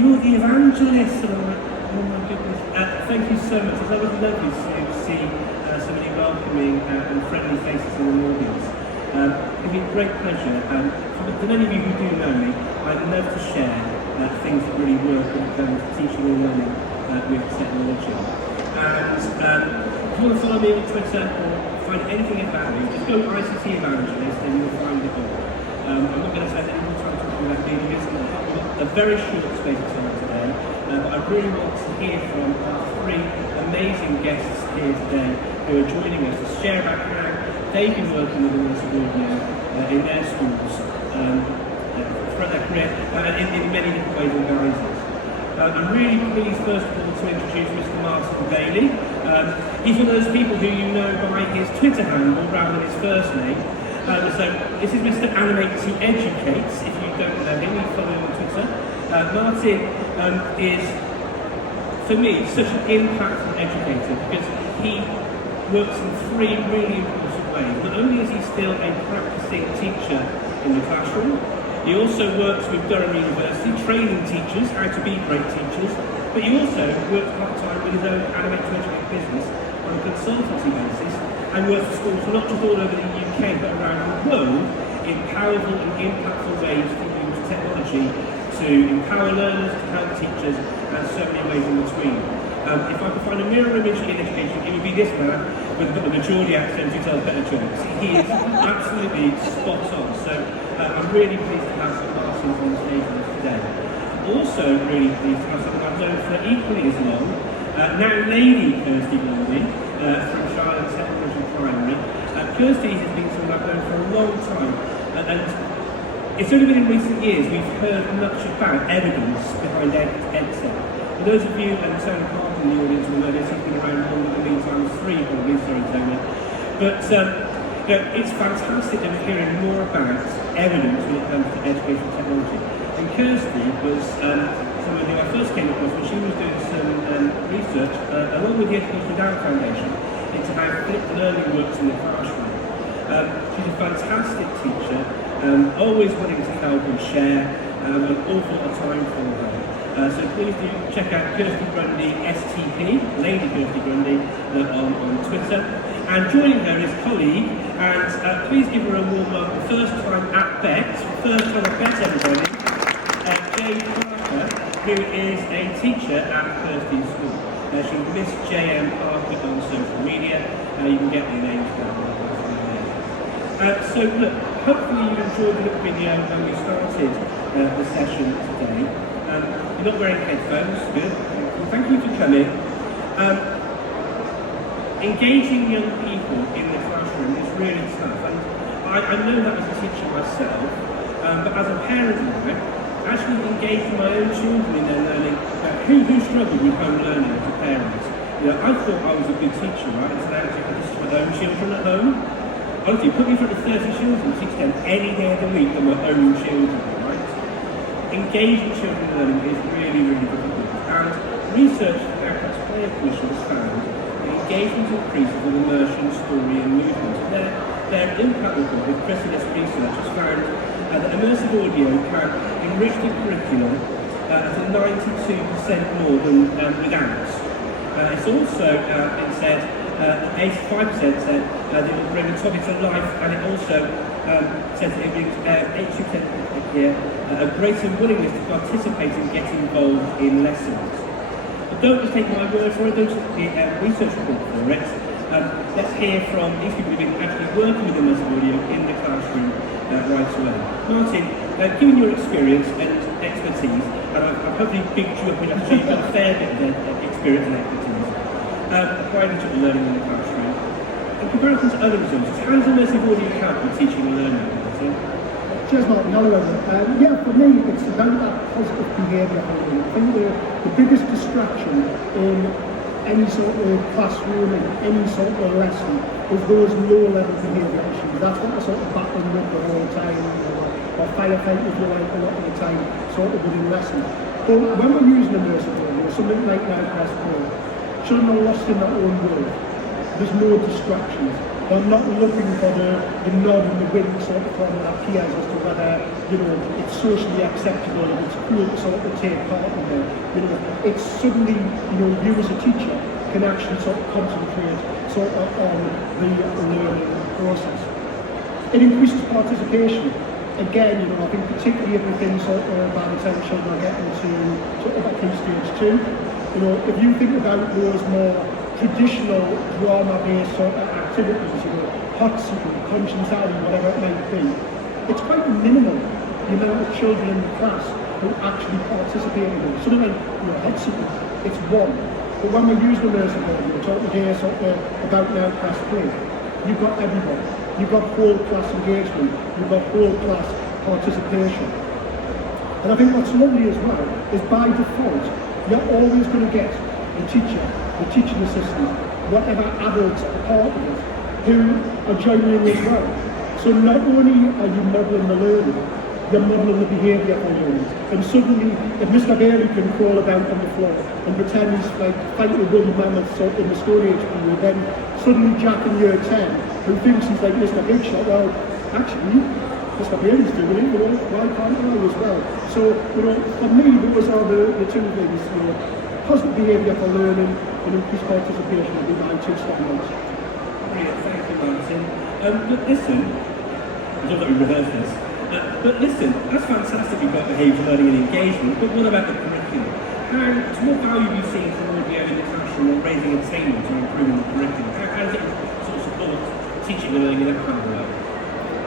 you're the evangelist. And I'm like, oh my goodness. Thank you so much. It's always lovely to see so many welcoming and friendly faces in the audience. It's been a great pleasure. For many of you who do know me, I'd love to share things that really work when it comes to teaching and learning with technology. And if you want to follow me on Twitter or find anything about me, just go to ICT Evangelist and you'll find it all. I'm not going to spend any more time talking about me because we've got a very short space of time today, but I really want to hear from our three amazing guests here today who are joining us to share about how they've been working with immersive audio in their schools throughout their career in many different ways and guises. I'm really pleased, first of all, to introduce Mr. Martin Bailey. He's one of those people who you know by his Twitter handle rather than his first name. So this is Mr. Animate to Educate. If you don't know him, you follow him on Twitter. Martin is, for me, such an impactful educator because he works in three really important ways. Not only is he still a practicing teacher in the classroom, he also works with Durham University, training teachers how to be great teachers, but he also works part-time with his own Animate to Educate business on a consultancy basis and works for schools not just all over the UK but around the world in powerful and impactful ways to use technology to empower learners, to help teachers, and so many ways in between. If I could find a mirror image in education, it would be this man with a bit of a Geordie accent who tells better jokes. He is absolutely spot on. So I'm really pleased to have some Martin on stage with us today. Also really pleased to have someone I've known for equally as long, now Lady Kirsty Grundy from Charlotte Technology Primary. Kirsty has been someone I've known for a long time, and it's only been in recent years we've heard much about evidence behind EdTech. For those of you, and Tony Park in the audience will know this, he's been around longer than me times three, probably, sorry Tony. But it's fantastic that we're hearing more about evidence when it comes to educational technology. And Kirsty was someone who I first came across when she was doing some research, along with the Education Endowment Foundation, into how flipped learning works in the classroom. She's a fantastic teacher, always willing to help and share, an awful lot of time for her. So please do check out Kirsty Grundy STP, Lady Kirsty Grundy, on Twitter. And joining her is colleague, and please give her a warm welcome, first time at Bet everybody, Jane Parker, who is a teacher at Kirsty's school. She's Miss J.M. Parker on social media. You can get the names down there. So look, hopefully you enjoyed the little video when we started the session today. You're not wearing headphones, good. Thank you for coming. Engaging young people in the classroom is really tough, and I know that as a teacher myself, but as a parent now, actually engaging my own children in their learning, who struggle with home learning as a parent. You know, I thought I was a good teacher, right, until I actually had to teach my own children at home. Honestly, put me in front of 30 children, teach them any day of the week than my own children, right? Engaging children in learning is really, really difficult. And research from the Outcomes Player Commission has found that engagement increases with immersion, story and movement. Their impact report with Chrysalis Research has found that immersive audio can enrich the curriculum at 92% more than without. It's also been said, 85% said that it will bring the topic to life, and it also says that it brings 82% here a greater willingness to participate and get involved in lessons. But don't just take my word for it, don't just take the research report for it. Let's hear from these people who've been actually working with immersive audio in the classroom right away. Martin, given your experience and expertise, and I've hopefully bigged you up enough so you've got a fair bit of experience and expertise, applying to learning in the classroom. In comparison to other resources, how does immersive audio help with teaching and learning? Martin? Cheers, Martin. Hello, everyone. Yeah, for me, it's about that positive behaviour. I think the biggest distraction in any sort of classroom and any sort of lesson is those low-level behaviour issues. That's what we're sort of battling with the whole time, or firefight, if you like, a lot of the time, sort of within lessons. But when we're using immersive audio, something like Now Press Play, children are lost in their own world. There's no distractions. They're not looking for the nod and the wink sort of from their peers as to whether, it's socially acceptable and it's cool to sort of take part in there. It's suddenly, you as a teacher can actually sort of concentrate sort of on the learning process. It increases participation. Again, I think particularly if we think sort of by the time children are getting to sort of key stage 2, if you think about those more traditional drama-based sort of activities, hot seating, conscience alley, whatever it might be, it's quite minimal the amount of children in the class who actually participate in it. Something like hot seating, it's one. But when we're using immersive audio, we're talking here sort of about now class play, you've got everyone. You've got whole class engagement, you've got whole class participation. And I think what's lovely as well is by default, you're always going to get the teacher, the teaching assistant, whatever adults are part of it, who are joining in as well. So not only are you modelling the learning, you're modelling the behaviour for learning. And suddenly, if Mr. Bailey can crawl about on the floor and pretend he's like fighting a woolly mammoth sort in the Stone Age period, then suddenly Jack in year 10, who thinks he's like Mr. Big Shot, well, actually, Mr. Bailey's doing it, why can't I as well? So, for me, those are the two things, positive behaviour for learning and increased participation would be my two standards. Brilliant, thank you, Martin. But listen, I don't know we rehearsed this, but listen, that's fantastic you've got behaviour learning and engagement, but what about the curriculum? What value have you seen from audio in the classroom or raising attainment or improving the curriculum? How does it sort of support teaching and learning in that kind of way?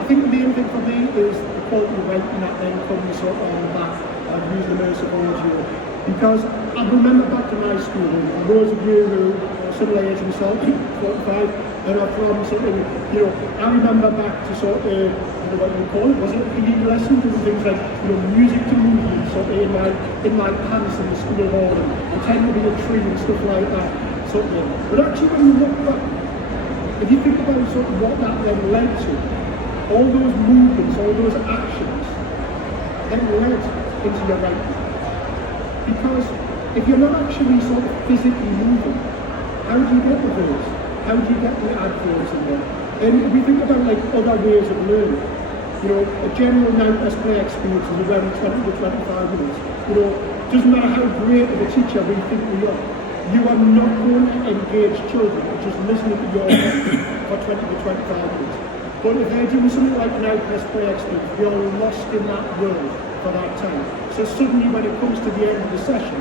I think the main thing for me is the quality of writing that then comes sort of on the back of using immersive audio. Because I remember back to my school, and those of you who are similar age to myself, 45, and are from sort of, I remember back to sort of, what you call it, was it PE lessons and things like, music to movement, sort of in my pants in the school hall, and pretend to be a tree and stuff like that, sort of. But actually when you look back, if you think about sort of what that then led to, all those movements, all those actions, then led into your writing. Because if you're not actually sort of physically moving, how do you get the verbs? How do you get the adverbs in there? And if we think about like other ways of learning, a general now-plus play experience is around 20 to 25 minutes. Doesn't matter how great of a teacher we think we are, you are not going to engage children by just listening to your voice for 20 to 25 minutes. But if they're doing something like an out-plus play experience, they are lost in that world for that time. So suddenly when it comes to the end of the session,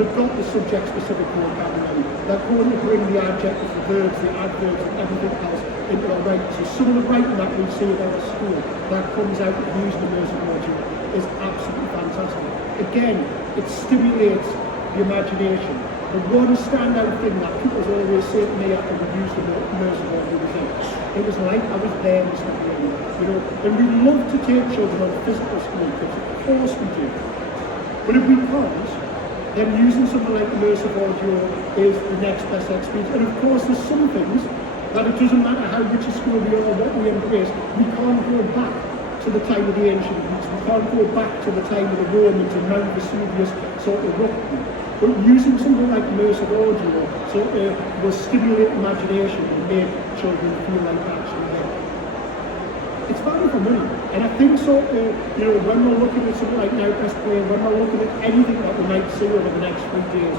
they've got the subject-specific vocabulary. They're going to bring the adjectives, the verbs, the adverbs, and everything else into their writing. So some of the writing that we see at our school that comes out of using immersive audio is absolutely fantastic. Again, it stimulates the imagination. The one standout thing that people always say to me after we've used immersive audio is that it was like I was there, Mr. Bailey. And we love to take children on physical school trips, of course we do. But if we can't, then using something like immersive audio is the next best experience. And of course, there's some things that it doesn't matter how rich a school we are or what we embrace, we can't go back to the time of the ancient Greeks. We can't go back to the time of the Romans and Mount Vesuvius sort of roughly. But using something like immersive audio sort of will stimulate imagination and make children feel like actually there. It's value for money. And I think sort of, when we're looking at something like now-plus play, when we're looking at anything that we might see over the next 3 days,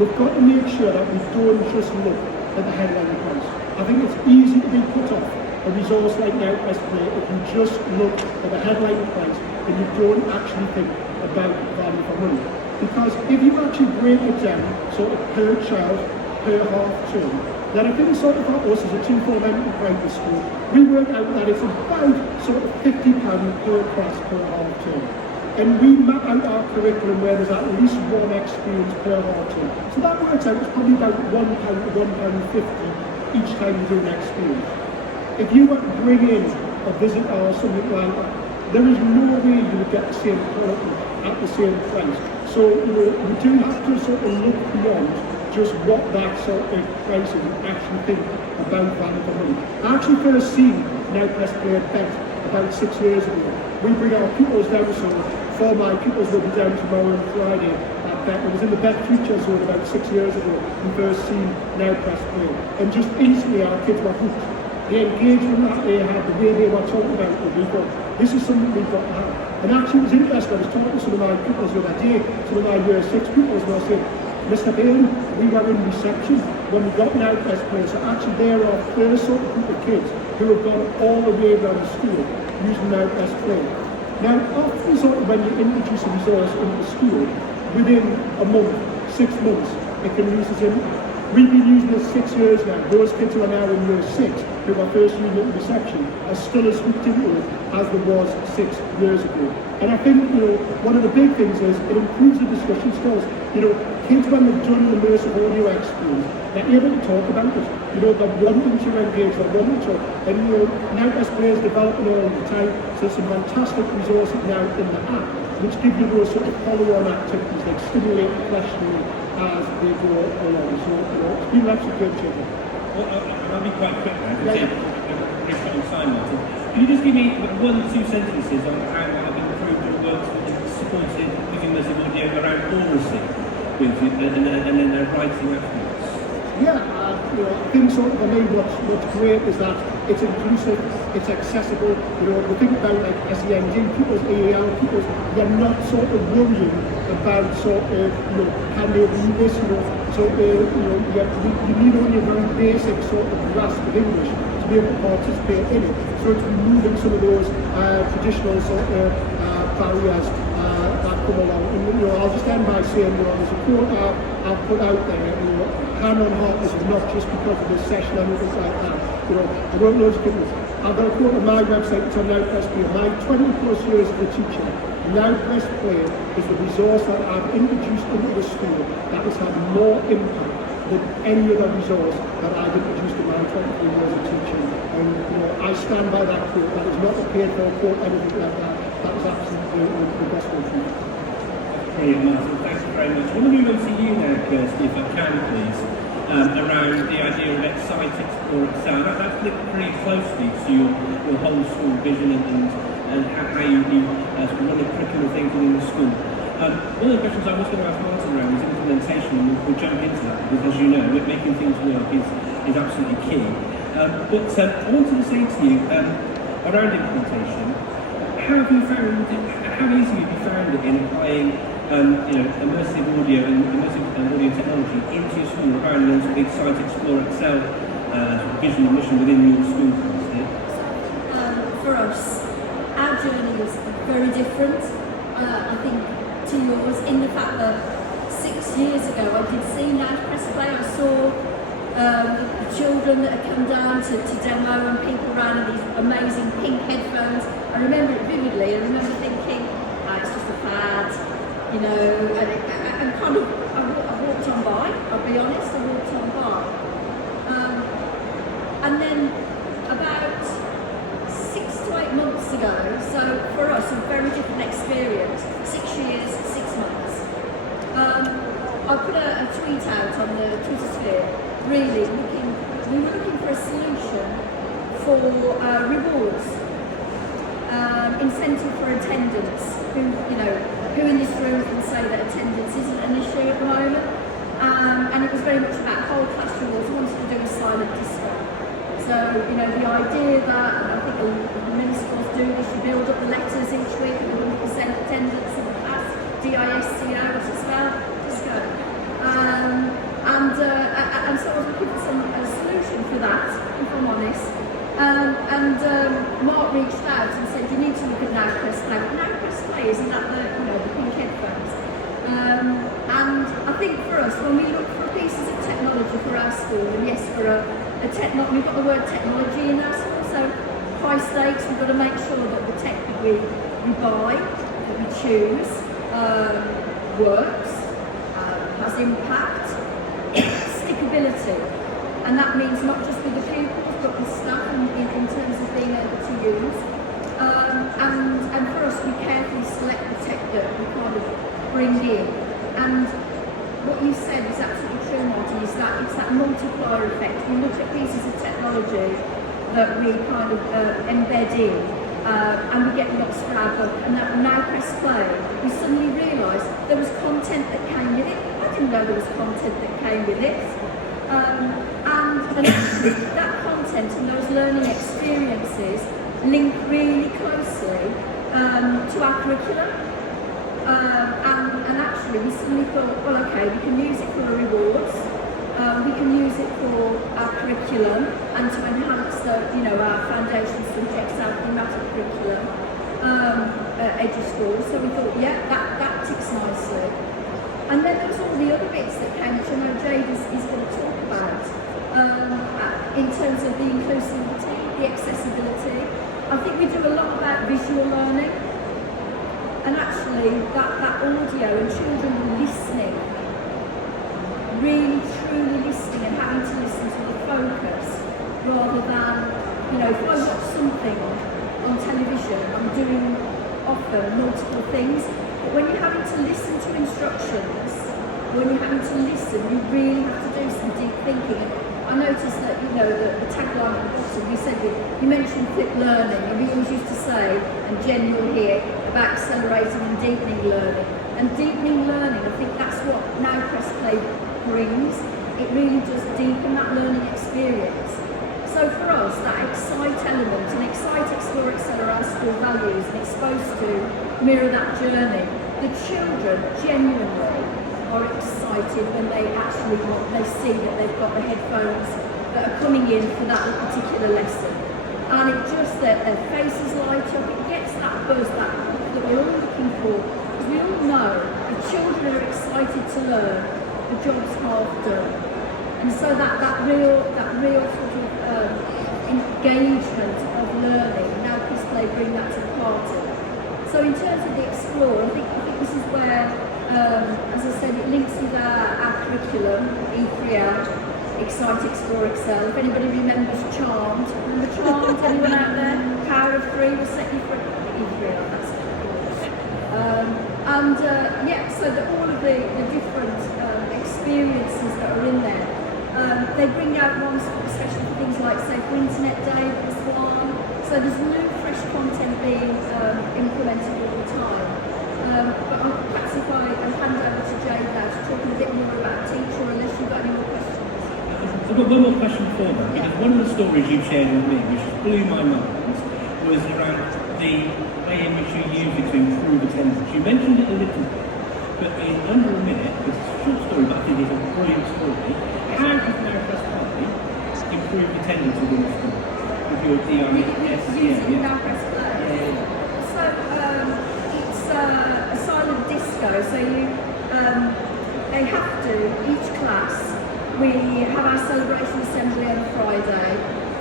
we've got to make sure that we don't just look at the headline price. I think it's easy to be put off a resource like now-plus play if you just look at the headline price and you don't actually think about value for money. Because if you actually break it down sort of per child, per half term, then I think sort of for us as a 2-4 elementary primary school, we work out that it's about sort of £50 per class per half term. And we map out our curriculum where there's at least one experience per half term. So that works out, it's probably about £1 to £1.50 each time you do an experience. If you were to bring in a visitor or something like that, there is no way you would get the same quality at the same price. So, we do have to sort of look beyond just what that sort of price is and actually think about value for money. I actually first seen now-plus play at Bet about 6 years ago. We bring our pupils down, so 4 of my pupils will be down tomorrow and Friday at Bet. It was in the Bet Future Zone about 6 years ago we first seen now-plus play. And just instantly our kids were hooked. the engagement that they had, the way they were talking about it, we thought, this is something we've got to have. And actually it was interesting, I was talking to some of my pupils the other day, some of my year 6 pupils, and I said, Mr. Bailey, we were in reception when we got an outburst play, so actually they're our first sort of group of kids who have gone all the way around the school using an outburst play. Now, often sort of when you introduce a resource into the school, within a month, 6 months, it can use as in. We've been using it 6 years now. Those kids who are now in year 6, who were first using it in reception, are still as hooked into it as there was 6 years ago. And I think, one of the big things is it improves the discussion skills. Kids when they've done an immersive audio experience, they're able to talk about it. They're wanting to engage, they're wanting to. And now as players developing all the time, so there's some fantastic resources now in the app, which give you those sort of follow-on activities, like stimulating questioning as they go along. So, it's been an absolute game changer. Well, I'll be quite quick now, because we're on time, Martin. Can you just give me 1 or 2 sentences on how I've improved your work supported with immersive audio around literacy and then writing afterwards? Yeah, I think sort of for me what's great is that it's inclusive, it's accessible. If you think about like SEND pupils, AAL pupils, you're not sort of worrying about sort of, can they read this, you need only a very basic sort of grasp of English to be able to participate in it. So it's removing some of those traditional sort of barriers that come along. And I'll just end by saying, there's a quote I've put out there, hand on heart, this is not just because of this session or anything like that. I wrote loads of things. I've got a quote on my website, it's on Now Press Play. My 20 plus years as a teacher, Now Press Play is the resource that I've introduced into the school that has had more impact than any other resource that I've introduced in my 23 years of teaching. And I stand by that quote. That is not a paid for quote, anything like that. That is absolutely the gospel truth. Brilliant, Martin. Thanks very much. I want to move on to you now, Kirsty, if I can, please, around the idea of Excite, Explore, Excel. That's linked pretty closely to your whole school vision and how you run a curriculum thinking in the school. One of the questions I was going to ask Martin around is implementation, and we'll jump into that, because as you know, making things work is absolutely key. But I wanted to say to you, around implementation, how easy have you found it in applying immersive audio and immersive audio technology into your school around those Excite, Explore, Excel vision and mission within your school? For us, our journey was very different, I think, to yours, in the fact that 6 years ago I did see Now Press Play. I saw the children that had come down to demo and people around in these amazing pink headphones. I remember it vividly. I remember thinking, it's just a fad, and kind of, I walked on by, I'll be honest, I walked on by. And then about 6 to 8 months ago, so for us a very different experience, 6 years, 6 months. I put a tweet out on the Twitter sphere, we were looking for a solution for rewards, incentive for attendance, who in this room can say that attendance isn't an issue at the moment, and it was very much about whole class rewards. We wanted to do a silent disco. So, the idea that, and I think the municipals do this, you build up the letters each week with 100% attendance in the class, DISCO, what's it spelled? Disco. And so I was looking for a solution for that, if I'm honest. Mark reached out and said, you need to look at Now Press Play. Now Press Play, isn't that the pink headphones? And I think for us, when we look for pieces of technology for our school, and yes, for we've got the word technology in our school, so high stakes, we've got to make sure that the tech that we buy, that we choose, works, has impact, stickability. And that means not just with the pupils, but with staff in terms of being able to use. And for us, we carefully select the tech that we kind of bring in. And what you said is absolutely true, Martin, is that it's that multiplier effect. We look at pieces of technology that we kind of embed in, and we get lots for our book. And that Now Press Play, we suddenly realised there was content that came with it. I didn't know there was content that came with it. And that content and those learning experiences link really closely to our curriculum. And actually we suddenly thought, well, okay, we can use it for our rewards, we can use it for our curriculum and to enhance our foundation subjects, our thematic curriculum, EduSchool. So we thought, yeah, that ticks nicely. And then there was all the other bits that came, which I know Jade is going to talk about, in terms of the inclusivity, the accessibility. I think we do a lot about visual learning, and actually that audio and children listening, really truly listening and having to listen to the focus, rather than, if I watch something on television, I'm doing often multiple things. But when you're having to listen to instructions, when you're having to listen, you really have to do some deep thinking. I noticed that, the tagline at the bottom, you mentioned flip learning, and we always used to say, and Jen will hear, about accelerating and deepening learning. And deepening learning, I think that's what Now Press Play brings. It really does deepen that learning experience. So for us, that excite element, and excite, explore, accelerate our school values, and exposed to mirror that journey, the children genuinely are excited when they see that they've got the headphones that are coming in for that particular lesson. And it just, their faces light up, it gets that buzz, that we're all looking for, because we all know if children are excited to learn, the job's half done. And so that real sort of engagement of learning, Now Press Play bring that to the party. So in terms of the explore, I think this is where, as I said, it links with our curriculum, E3L, Excite, Explore, Excel. If anybody remembers Charmed, remember Charmed? Anyone out there? Power of Three will set you free. E3L, that's it. So all of the different experiences that are in there, they bring out ones, especially for things like, say, for Internet Day, there's one. So there's new fresh content being implemented all the time. But perhaps if I hand over to Jade now to talk a bit more about teacher, unless you've got any more questions. I've got one more question for that. Yeah. Because one of the stories you shared with me, which blew my mind, was around the way in which you use it to improve attendance. You mentioned it a little bit, but in under a minute, it's a short story, but I think it's a brilliant story. How has Now Press Play improved attendance within the school? With your DRS? Using Now Press Play. So it's a silent disco. So they have to, each class, we have our celebration assembly on a Friday,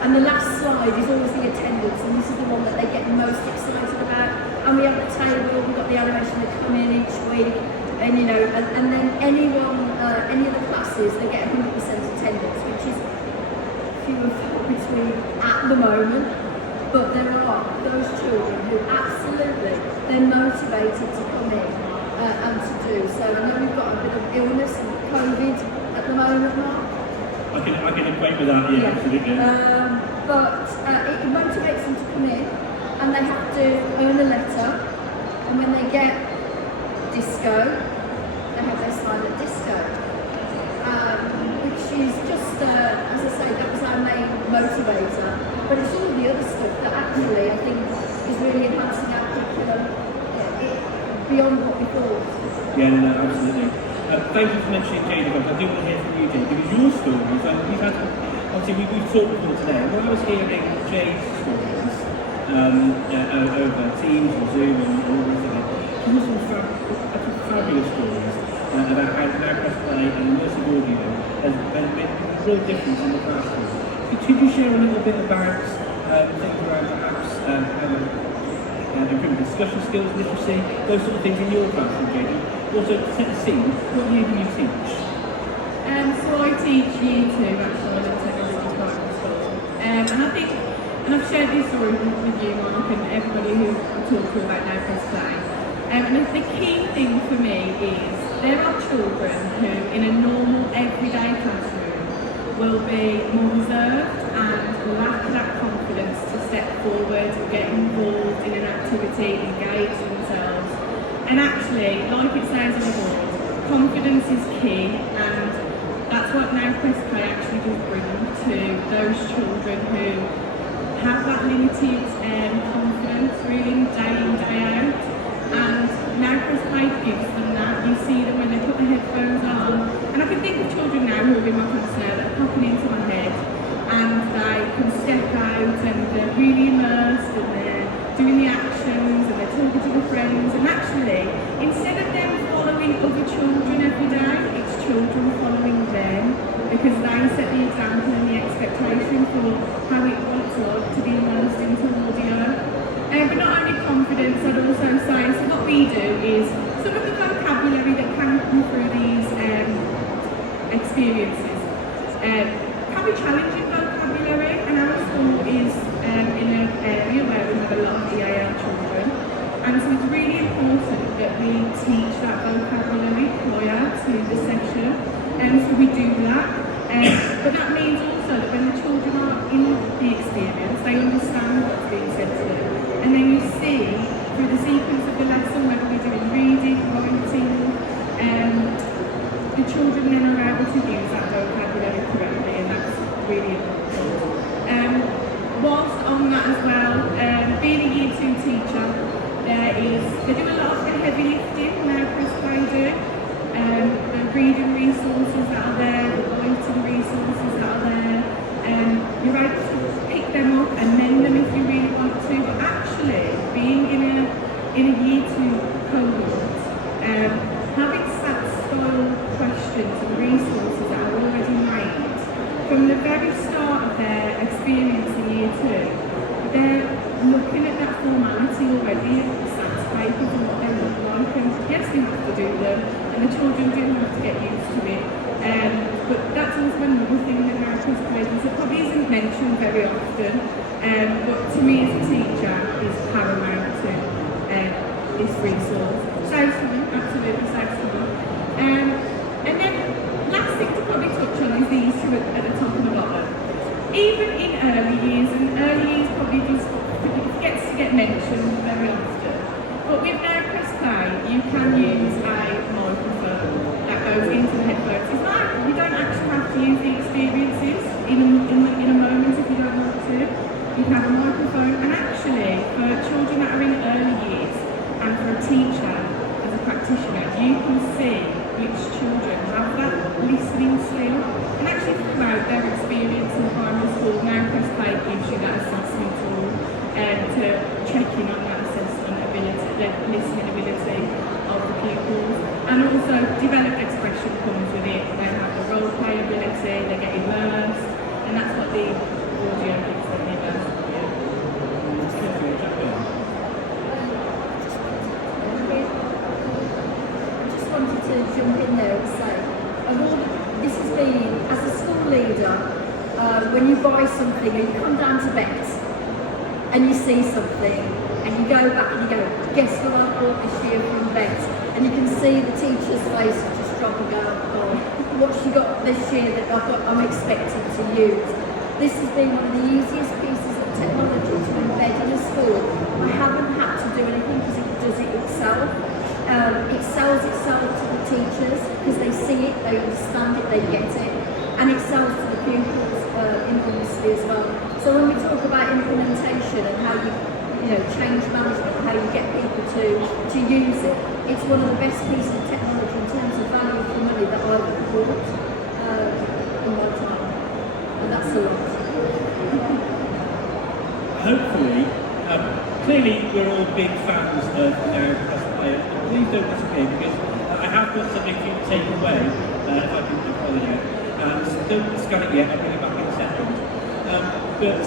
and the last slide is always the attendance, and this is the one that they get most excited about. And we have the table, we've got the animation that come in each week, and and then any of the classes, they get 100% attendance, which is few and far between at the moment. But there are those children who absolutely, they're motivated to come in and to do. So I know we've got a bit of illness and COVID at the moment, Mark. I can equate with that, yeah, absolutely. But it motivates them to come in, and they have to earn a letter, and when they get disco, they have their silent disco, which is just, as I say, that was our main motivator, but it's all the other stuff that actually I think is really enhancing our curriculum beyond what we thought. Yeah, no, absolutely. Thank you for mentioning Jade, because I do want to hear from you, Jade, because your stories, we've had, obviously we've talked before today, and when I was hearing Jade's stories over Teams or Zoom and all this thing, there were some fabulous stories about how Now Press Play and immersive audio has made a real difference in the classroom. Could you share a little bit about things around perhaps improving discussion skills, literacy, those sort of things in your classroom, Jade? Also, to set the scene, what year do you teach? So I teach year 2 actually in technology department school. And I've shared this story with you, Mark, and everybody who I talk to about Now Press Play. And the key thing for me is there are children who, in a normal, everyday classroom, will be more reserved and lack that confidence to step forward, get involved in an activity, engage themselves. And actually, like it says on the board, confidence is key, and that's what Now Press Play actually does bring to those children who have that limited confidence really day in, day out. And now Chris Play gives them that. You see them when they put the headphones on. And I can think of children now who are in my class now that are popping into my head, and they can step out and they're really immersed and they're doing the actions and they're talking to their friends. And actually, instead of them following other children every day, it's children following them, because they set the example and the expectation for how it looks like to be immersed into audio. But not only confidence, I'd also say, so what we do is some of the vocabulary that can come through these experiences can be challenging vocabulary, and our school is in an area where we have a lot of EAL children, and so it's really important that we teach that vocabulary prior to the session, and so we do that. But that means also that when the children are in the experience, they understand what's being said to them. And then you see, through the sequence of the lesson, whether we're doing reading, writing, the children then are able to use that vocabulary correctly, and that's really important. Whilst on that as well, being a Year 2 teacher, they do a lot of the heavy lifting now, Chris Play do. The reading resources that are there, the writing resources that are there, you're able to pick them up and mend them if you really want to, but actually being in a Year 2 cohort, having SAT style questions and resources that are already made, from the very start of their experience in Year 2, they're looking at that formality already of the SAT papers and what they look like, and yes, we have to do them, and the children do have to get used to it. But that's also another thing that Chris Play does that probably isn't mentioned very often, but to me as a teacher is paramount to this resource. Saves for them, absolutely saves for them. And then last thing to probably touch on is these two at the top and the bottom. Even in early years, and early years probably just gets to get mentioned very often, but with now Chris Play, you can use a microphone that goes into the headphones. It's not, you don't actually have to use the experiences in a moment if you don't want to. You can have a microphone, and actually for children that are in early years and for a teacher as a practitioner, you can see which children have that listening skill, and actually throughout their experience in primary school, now Chris Play gives you that assessment tool to check in on that assessment ability, the listening ability of the pupils, and also developed expression comes with it. They have the role play ability, they get immersed, and that's what the audio gives them, the immersive audio. I just wanted to jump in there and say, this has been, as a school leader, when you buy something and you come down to vet and you see something and you go back and you go, guess what I bought this year from vet? And you can see the teacher's face just drop and go, oh, what she got this year that I'm expecting to use. This has been one of the easiest pieces of technology to embed in a school. I haven't had to do anything because it does it itself. It sells itself to the teachers because they see it, they understand it, they get it, and it sells to the pupils enormously as well. So when we talk about implementation and how you change management, how you get people to use it, it's one of the best pieces of technology in terms of value for money that I've ever bought in my time, and that's a lot. Hopefully, clearly we're all big fans of Chrysalis Research. Please don't disappear, because I have got something for you to take away, if I can follow you. So don't scan it yet, I'll bring it back in a second. But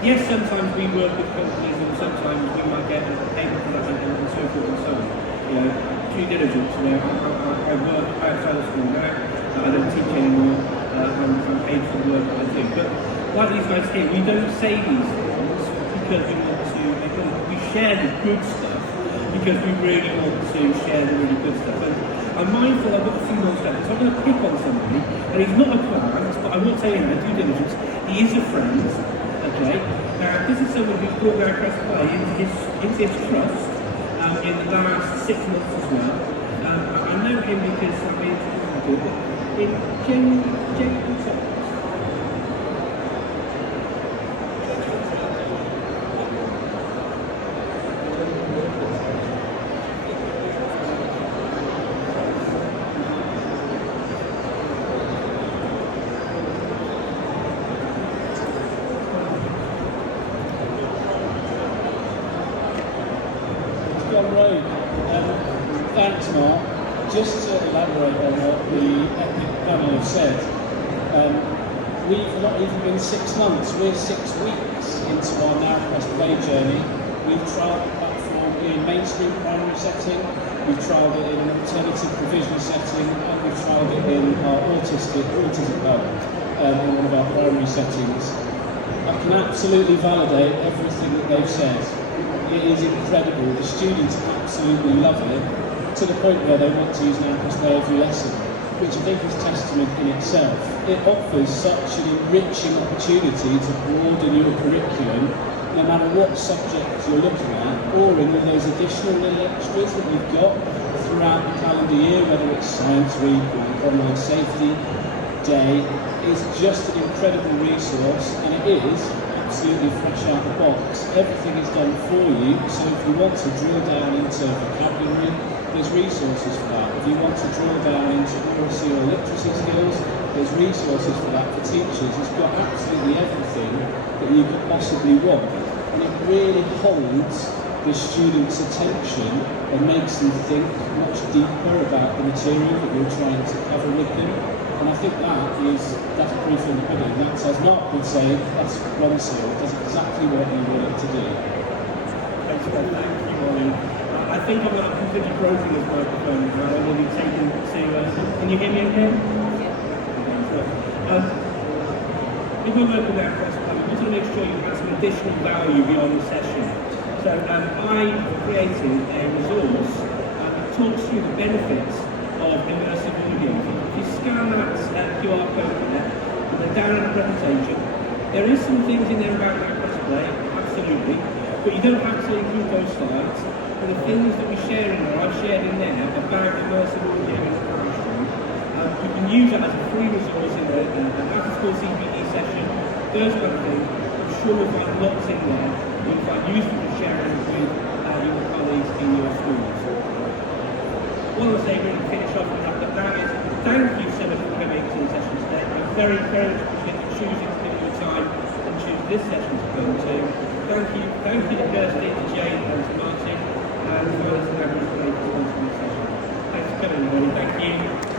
yes, sometimes we work with companies, and sometimes we might get payment for that and so forth and so on. Due diligence, I work outside of school now, I don't teach anymore, I'm paid for the work that I do. But like these guys here, we don't say these things because we want to, we share the good stuff because we really want to share the really good stuff. And I'm mindful, I've got a few more steps, so I'm going to pick on somebody, and he's not a client, but I will say due diligence, he is a friend. Okay. Now, this is someone who's brought their Chrysalis Play into his trust in the last 6 months as well. I know him because I've been in genuine the road. Thanks, Mark. Just to elaborate on what the EPIC panel have said, we've not even been 6 months, we're 6 weeks into our NowQuest Play journey. We've trialled the platform in mainstream primary setting, we've trialled it in an alternative provision setting, and we've trialled it in our autism hub, in one of our primary settings. I can absolutely validate everything that they've said. It is incredible. The students absolutely love it, to the point where they want to use NowQuest Play every lesson, which I think is testament in itself. It offers such an enriching opportunity to broaden your curriculum, no matter what subject you're looking at, or in all those additional little extras that we've got throughout the calendar year, whether it's Science Week or Online Safety Day. Is just an incredible resource, and it is absolutely fresh out the box. Everything is done for you, so if you want to drill down into vocabulary, there's resources for that. If you want to drill down into literacy or literacy skills, there's resources for that for teachers. It's got absolutely everything that you could possibly want, and it really holds the student's attention and makes them think much deeper about the material that you're trying to cover with them. And I think that's proof in the pudding. That's, as Mark would say, that's one seal. It does exactly what you want it to do. Thanks, Ben. Thank you, Ollie. I think I'm completely broken this microphone. I will be taken to. Can you hear me okay? If we're working with our quest plan, we want to make sure you have some additional value beyond the session. So I created a resource that talks through the benefits of immersive audio. If you scan that QR code there, and then down in the presentation, there is some things in there about NowQuest Play, absolutely, but you don't have to include those slides. And the things that we share in there, I've shared in there about immersive audio in the classroom. You can use it as a free resource in an after-school CPD session, those kind of things. I'm sure you'll find lots in there you'll find useful to share with your colleagues in your schools. One of the things really finish off and wrap up now is thank you so much for coming to the session today. I'm very, very much appreciate you choosing to give your time and choose this session to come to. Thank you to Kirsty, to Jane and to Martin, and for listening to the session. Thanks for coming, everybody. Thank you.